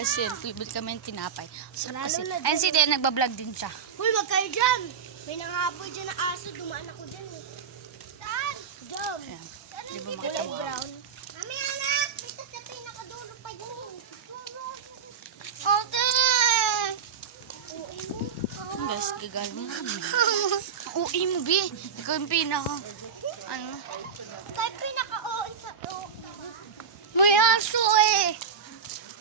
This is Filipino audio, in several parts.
guys, yun, bibili kami ng tinapay. Sarap kasi. Ayun si Tia, nagbablog din siya. Uy, wag kayo dyan. May nangapoy dyan na aso. Dumaan ako dyan eh. Saan? Dyan. Ayan. Saan Di ba ang makita mo? brown? Mami, anak! May tatapay nakadulo pa yun. Ate! Uy mo. Ang guys, gigal mo. Uy mo, Bi. Ikaw yung pinaka. Ano? Kahit pinaka-oon sa to. May aso eh.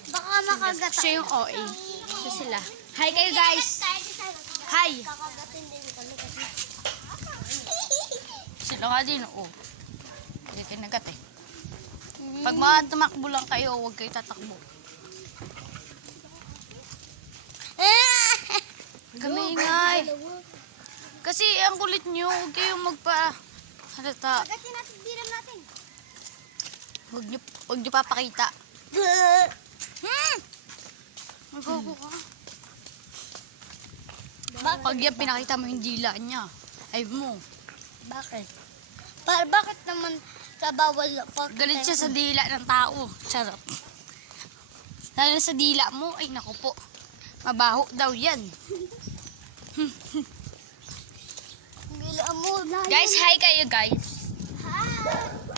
Baka makagata. Siya yung OA. Siya sila. Hi kayo guys. Hi. Kakagatin din kami kasi. Sila nga din, oo. Hindi kayo nagat eh. Pag mga tumakbo lang kayo, huwag kayo tatakbo. Kami ingay. Kasi ang kulit nyo, huwag kayong halata. Agatin natin, biram natin. Huwag nyo papakita. Magago ka. Pag yan pinakita mo yung dila niya, ay mo. Bakit? Bakit naman sa bawal? Galit siya sa dila ng tao. Charot. Lalo na sa dila mo, ay naku po. Mabaho daw yan. Guys, hi kayo guys.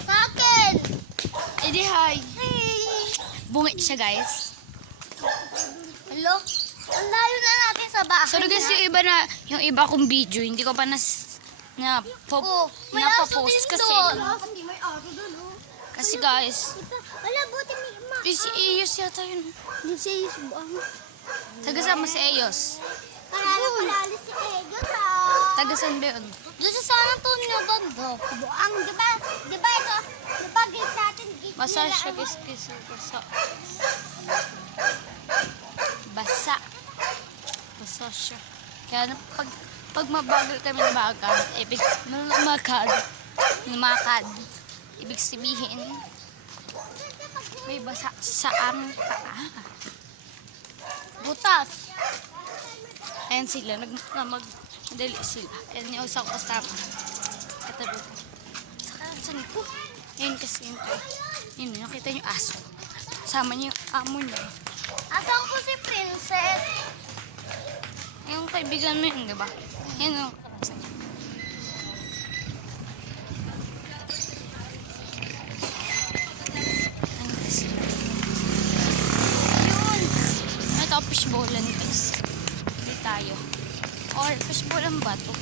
Sa akin! Edi hi. Bungit siya guys. Hello? Ang layo na natin sa bahay. So guys, yung iba kong video, hindi ko pa may aso napopost din kasi. doon. Hindi may aso doon, oh. Kasi guys, Wala, buti may ima. si Eos yata yun. Hindi siya yung Taga-sama si Eos. Palala si Egos, ah. Taga-san ba yun? Doon sa San Antonio banda. Buang, di ba ito? Di ba gate natin? Gate Basa nila, siya ano? guys, basa. Basa. Basa siya. Kaya pag mabagal kami na lumakad, ibig sabihin, may basa sa aming paa. Butas. Ayan sila, magdali sila. Ayan yung isang kasama. Katabi ko. Saan ko? Ayan kasi yun. Yun, nakita yung aso. Kasama niya yung amo niya. Asan ko si Princess? Yung kaibigan mo yun, di ba? Yan o. Ayun. Ito, fishballan guys. Hindi tayo. Or fishballan ba ito?